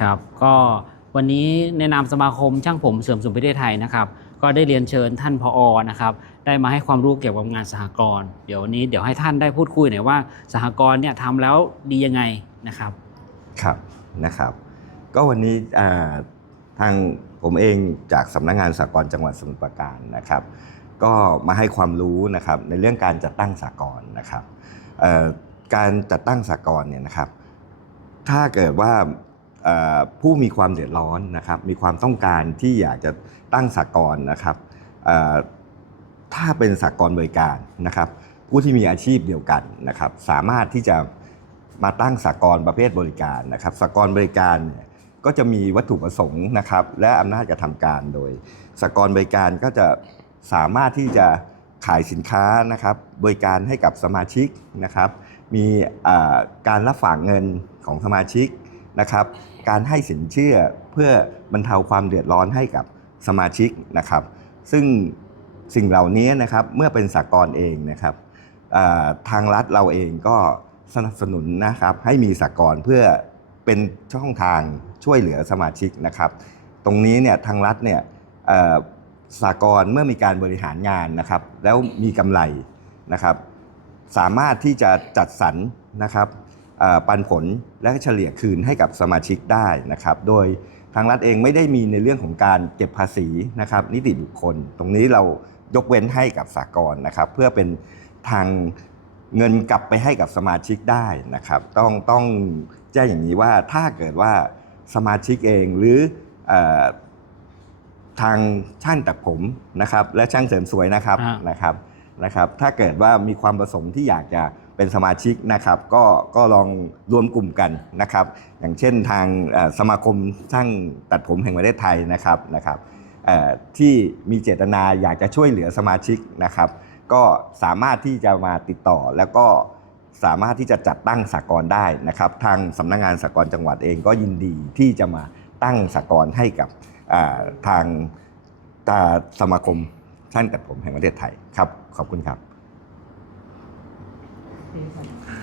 ครับก็วันนี้ในนามสมาคมช่างผมเสริมสวยประเทศไทยนะครับ ก็ได้เรียนเชิญท่านพออนะครับ ได้มาให้ความรู้เกี่ยวกับงานสหกรณ์เดี๋ยววันนี้เดี๋ยวให้ท่านได้พูดคุยหน่อยว่าสหกรณ์เนี่ยทำแล้วดียังไงนะครับ ครับนะครับ ก็วันนี้ทางผมเองจากสำนักงานสากลจังหวัดสมุทรปราการนะครับ ก็มาให้ความรู้นะครับในเรื่องการจัดตั้งสากลนะครับการจัดตั้งสากลเนี่ยนะครับ ถ้าเกิดว่า ผู้มีความเดือดร้อนนะครับมีความต้องการที่อยากจะตั้งสากลนะครับถ้าเป็นสากลบริการนะครับผู้ที่มีอาชีพเดียวกันนะครับสามารถที่จะมาตั้งสากลประเภทบริการนะครับสากลบริการเนี่ยก็จะมีวัตถุประสงค์นะครับและอำนาจกระทำการโดยสากลบริการก็จะสามารถที่จะขายสินค้านะครับบริการให้กับสมาชิกนะครับมีการรับฝากเงินของสมาชิก นะครับ การให้สินเชื่อเพื่อบรรเทาความเดือดร้อนให้กับสมาชิกนะครับ ซึ่งสิ่งเหล่านี้นะครับเมื่อเป็นสากลเองนะครับทางรัฐเราเองก็สนับสนุนนะครับให้มีสากลเพื่อเป็นช่องทางช่วยเหลือสมาชิกนะครับ ตรงนี้เนี่ยทางรัฐเนี่ยสากลเมื่อมีการบริหารงานนะครับ แล้วมีกำไรนะครับ สามารถที่จะจัดสรรนะครับ ปันผลและเฉลี่ยคืนให้กับสมาชิกได้นะครับ โดยทางรัฐเองไม่ได้มีในเรื่องของการเก็บภาษีนะครับ นิติบุคคล ตรงนี้เรายกเว้นให้กับสากลนะครับ เพื่อเป็นทางเงินกลับไปให้กับสมาชิกได้นะครับ ต้องต้องแจ้งอย่างนี้ว่าถ้าเกิดว่าสมาชิกเองหรือเอ่อทางช่างตัดผมนะครับ และช่างเสริมสวยนะครับอ่านะครับนะครับ ถ้าเกิดว่ามีความประสงค์ที่อยากจะ เป็นสมาชิกนะครับก็ก็ลองรวมกลุ่มกันนะครับ อย่างเช่นทางสมาคมช่างตัดผมแห่งประเทศไทยนะครับนะครับที่มีเจตนาอยากจะช่วยเหลือสมาชิกนะครับ ก็สามารถที่จะมาติดต่อแล้วก็สามารถที่จะจัดตั้งสากลได้นะครับ ทางสำนักงานสากลจังหวัดเองก็ยินดีที่จะมาตั้งสากลให้กับทางอ่าสมาคมช่างตัดผมแห่งประเทศไทยครับขอบคุณครับ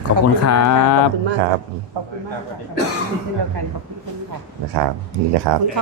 ขอบคุณครับขอบคุณมากครับขอบคุณมากค่ะขอบคุณเช่นเดียวกันขอบคุณค่ะนะครับนี่นะครับขอบคุณค่ะ